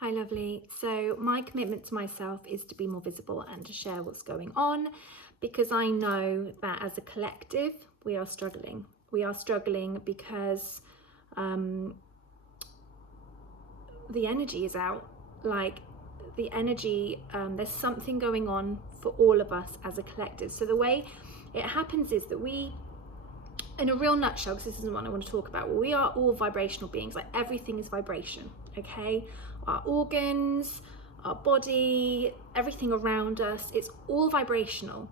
Hi, lovely. So my commitment to myself is to be more visible and to share what's going on, because I know that as a collective, we are struggling. We are struggling because the energy is out. Like the energy, there's something going on for all of us as a collective. So the way it happens is that we, in a real nutshell, because this isn't what I want to talk about, we are all vibrational beings. Like everything is vibration, okay? Our organs, our body, everything around us, it's all vibrational.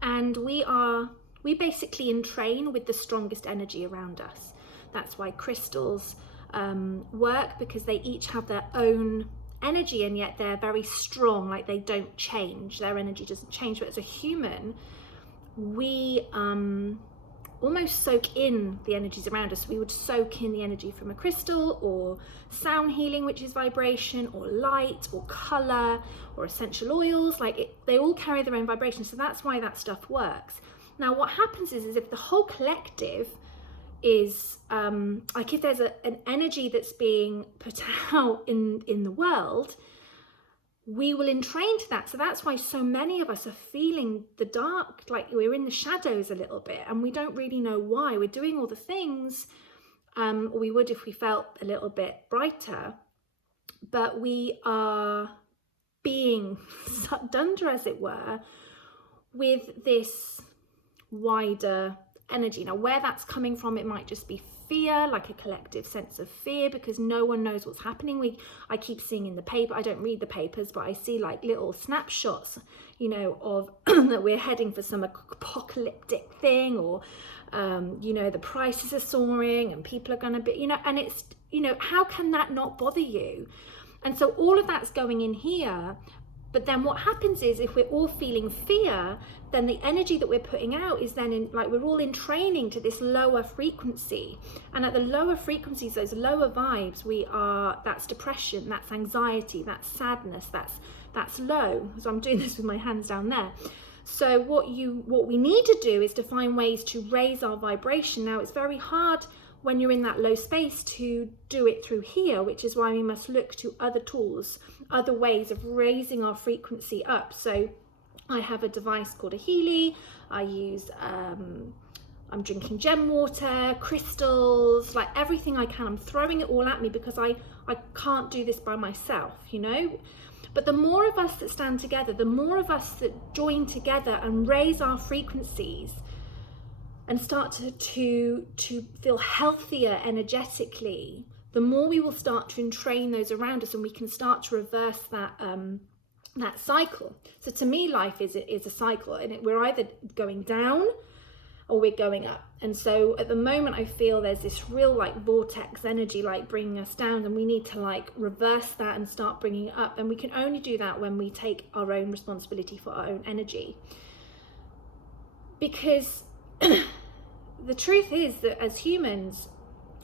And we basically entrain with the strongest energy around us. That's why crystals work, because they each have their own energy, and yet they're very strong. Like they don't change, their energy doesn't change. But as a human, we almost soak in the energies around us. We would soak in the energy from a crystal, or sound healing, which is vibration, or light, or color, or essential oils. They all carry their own vibration. So that's why that stuff works. Now what happens is if the whole collective is like, if there's an energy that's being put out in the world, we will entrain to that. So that's why so many of us are feeling the dark, like we're in the shadows a little bit, and we don't really know why. We're doing all the things we would if we felt a little bit brighter, but we are being sucked under, as it were, with this wider energy. Now where that's coming from, it might just be fear, like a collective sense of fear, because no one knows what's happening. I keep seeing in the paper, I don't read the papers, but I see like little snapshots, of that we're heading for some apocalyptic thing, or the prices are soaring and people are going to be, and it's, how can that not bother you? And so all of that's going in here. But then what happens is, if we're all feeling fear, then the energy that we're putting out is then we're all in training to this lower frequency. And at the lower frequencies, those lower vibes, that's depression, that's anxiety, that's sadness, that's low. So I'm doing this with my hands down there. So what we need to do is to find ways to raise our vibration. Now it's very hard when you're in that low space to do it through here, which is why we must look to other tools, other ways of raising our frequency up. So I have a device called a Healy. I use, I'm drinking gem water, crystals, like everything I can. I'm throwing it all at me, because I can't do this by myself, But the more of us that stand together, the more of us that join together and raise our frequencies, and start to feel healthier energetically, the more we will start to entrain those around us, and we can start to reverse that cycle. So to me, life is a cycle, and we're either going down or we're going up. And so at the moment, I feel there's this real vortex energy bringing us down, and we need to reverse that and start bringing it up. And we can only do that when we take our own responsibility for our own energy, because the truth is that as humans,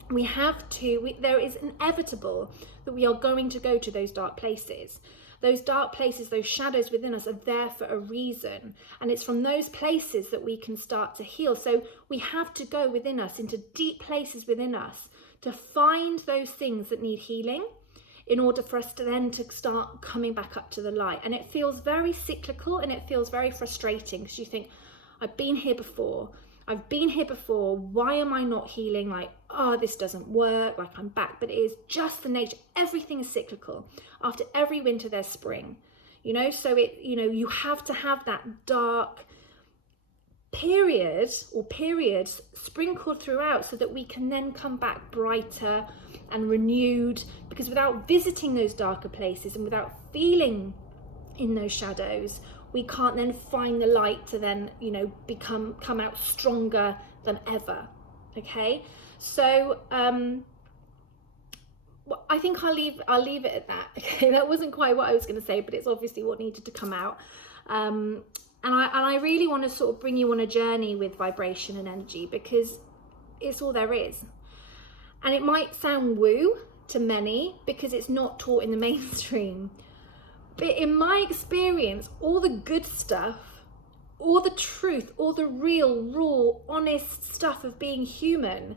there is inevitable that we are going to go to those dark places. Those dark places, those shadows within us, are there for a reason. And it's from those places that we can start to heal. So we have to go within us, into deep places within us, to find those things that need healing, in order for us to then start coming back up to the light. And it feels very cyclical, and it feels very frustrating, because you think, I've been here before, why am I not healing? This doesn't work, I'm back. But it is just the nature. Everything is cyclical. After every winter, there's spring, so you have to have that dark period or periods sprinkled throughout, so that we can then come back brighter and renewed. Because without visiting those darker places, and without feeling in those shadows, we can't then find the light to then, come out stronger than ever. Okay, so I think I'll leave it at that. Okay, that wasn't quite what I was going to say, but it's obviously what needed to come out. And I really want to sort of bring you on a journey with vibration and energy, because it's all there is. And it might sound woo to many, because it's not taught in the mainstream. But in my experience, all the good stuff, all the truth, all the real, raw, honest stuff of being human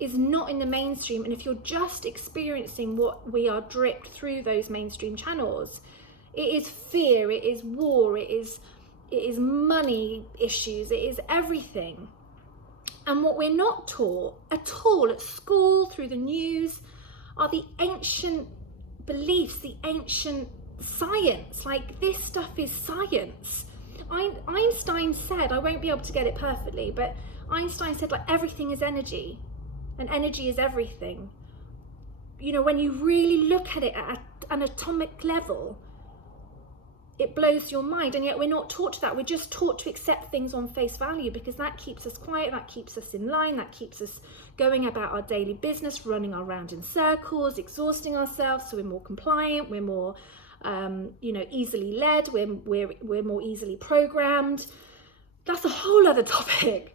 is not in the mainstream, and if you're just experiencing what we are dripped through those mainstream channels, it is fear, it is war, it is money issues, it is everything. And what we're not taught at all at school, through the news, are the ancient beliefs, the ancient science. Like, this stuff is science. Einstein said, I won't be able to get it perfectly, but Einstein said, like, everything is energy, and energy is everything. You know, when you really look at it at an atomic level, it blows your mind. And yet we're not taught that. We're just taught to accept things on face value, because that keeps us quiet, that keeps us in line, that keeps us going about our daily business, running around in circles, exhausting ourselves. So we're more compliant, we're more easily led, we're more easily programmed. That's a whole other topic.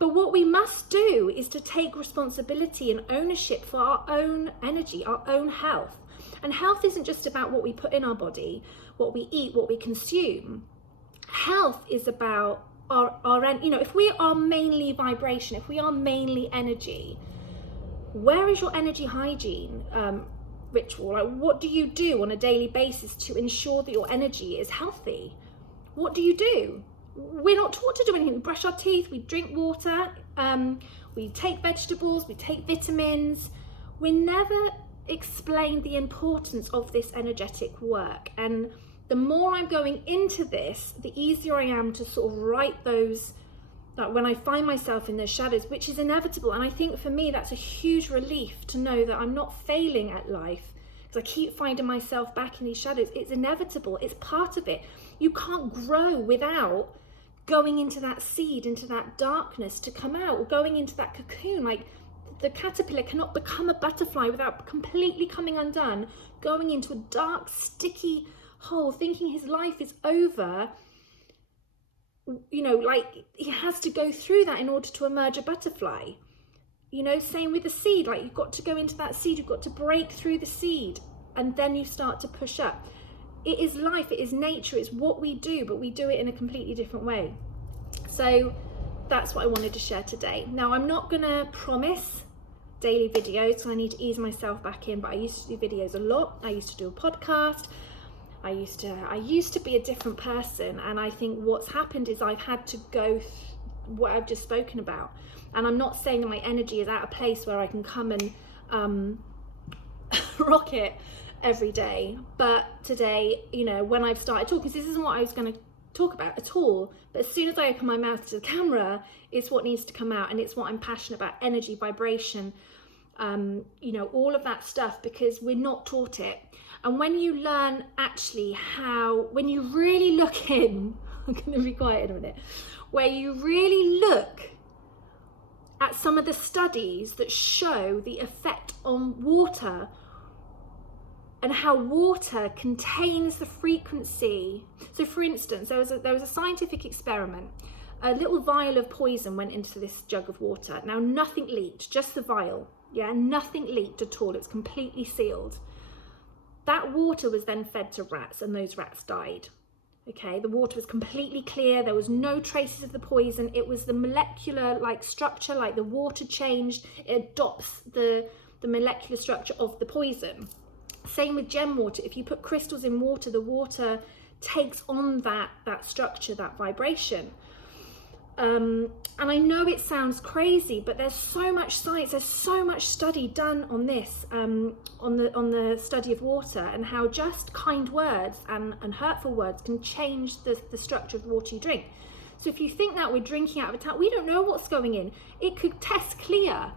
But what we must do is to take responsibility and ownership for our own energy, our own health. And health isn't just about what we put in our body, what we eat, what we consume. Health is about our if we are mainly vibration, if we are mainly energy, where is your energy hygiene ritual? Like, what do you do on a daily basis to ensure that your energy is healthy? What do you do? We're not taught to do anything. We brush our teeth, we drink water, we take vegetables, we take vitamins. We're never explained the importance of this energetic work. And the more I'm going into this, the easier I am to sort of write those, like when I find myself in those shadows, which is inevitable. And I think for me, that's a huge relief to know that I'm not failing at life, because I keep finding myself back in these shadows. It's inevitable. It's part of it. You can't grow without going into that seed, into that darkness to come out, or going into that cocoon. Like, the caterpillar cannot become a butterfly without completely coming undone, going into a dark, sticky hole, thinking his life is over. You know, like, he has to go through that in order to emerge a butterfly. You know, same with the seed. Like, you've got to go into that seed, you've got to break through the seed, and then you start to push up. It is life, it is nature, it's what we do, but we do it in a completely different way. So that's what I wanted to share today. Now, I'm not gonna promise daily videos, so I need to ease myself back in, but I used to do videos a lot. I used to do a podcast. I used to be a different person, and I think what's happened is I've had to go what I've just spoken about. And I'm not saying that my energy is at a place where I can come and rock it every day, but today, you know, when I've started talking, this isn't what I was going to talk about at all, but as soon as I open my mouth to the camera, it's what needs to come out, and it's what I'm passionate about: energy, vibration, you know, all of that stuff, because we're not taught it. And when you learn actually when you really look in, I'm going to be quiet in a minute, where you really look at some of the studies that show the effect on water, and how water contains the frequency. So for instance, there was a scientific experiment. A little vial of poison went into this jug of water. Now, nothing leaked, just the vial. Yeah, nothing leaked at all. It's completely sealed. That water was then fed to rats, and those rats died. Okay, the water was completely clear. There was no traces of the poison. It was the molecular structure, like the water changed. It adopts the molecular structure of the poison. Same with gem water. If you put crystals in water, the water takes on that structure, that vibration. And I know it sounds crazy, but there's so much science, there's so much study done on this, on the study of water, and how just kind words and hurtful words can change the structure of the water you drink. So if you think that we're drinking out of a tap, we don't know what's going in. It could test clear,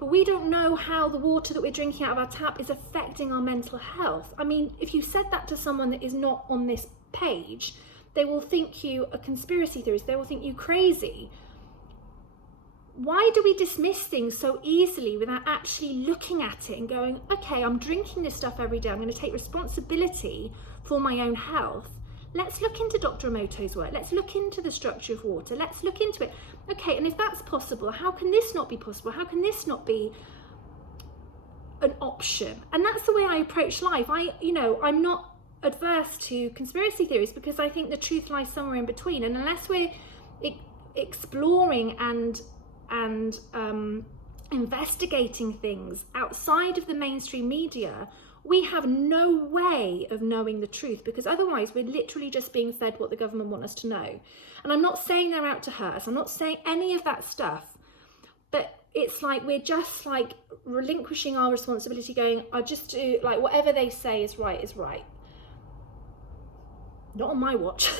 but we don't know how the water that we're drinking out of our tap is affecting our mental health. I mean, if you said that to someone that is not on this page, they will think you a conspiracy theorist. They will think you crazy. Why do we dismiss things so easily without actually looking at it and going, okay, I'm drinking this stuff every day. I'm going to take responsibility for my own health. Let's look into Dr. Emoto's work. Let's look into the structure of water. Let's look into it. Okay, and if that's possible, how can this not be possible? How can this not be an option? And that's the way I approach life. I'm not adverse to conspiracy theories, because I think the truth lies somewhere in between. And unless we're exploring and investigating things outside of the mainstream media, we have no way of knowing the truth, because otherwise we're literally just being fed what the government want us to know. And I'm not saying they're out to hurt us, I'm not saying any of that stuff, but it's like we're just like relinquishing our responsibility, going, I just do, like, whatever they say is right is right. Not on my watch.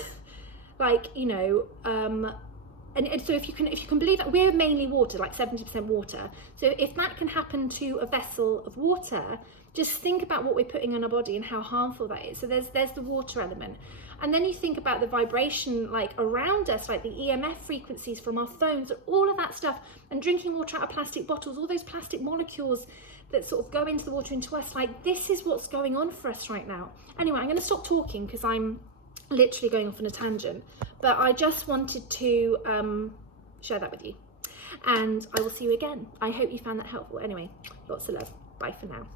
Like, you know, and so if you can believe that we're mainly water, like 70% water, so if that can happen to a vessel of water, just think about what we're putting on our body and how harmful that is. So there's the water element. And then you think about the vibration like around us, like the EMF frequencies from our phones, all of that stuff, and drinking water out of plastic bottles, all those plastic molecules that sort of go into the water, into us. Like, this is what's going on for us right now. Anyway, I'm going to stop talking because I'm literally going off on a tangent, but I just wanted to share that with you, and I will see you again. I hope you found that helpful. Anyway, lots of love. Bye for now.